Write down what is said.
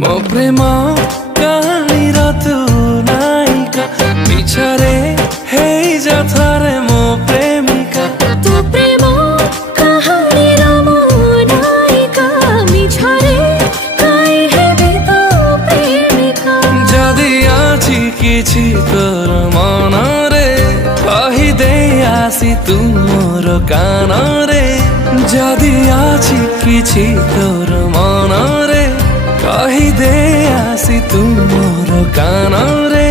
ମୋ ପ୍ରେମ କାହାଣୀର ତୁ ନାୟିକା ମିଛରେ ହେଇଯା ଥରେ ମୋ ପ୍ରେମିକା। ତୋ ପ୍ରେମ କାହାଣୀର ମୁଁ ନାୟିକା ମିଛରେ କାଇଁ ହେବି ତୋ ପ୍ରେମିକା। ଯଦି ଅଛି କିଛି ତୋର ମନରେ କହିଦେ ଆସି ତୁ ମୋର କାନରେ। ଯଦି ଅଛି କିଛି ତୋର ମନରେ କହିଦେ ଆସି ତୁ ମୋର କାନରେ।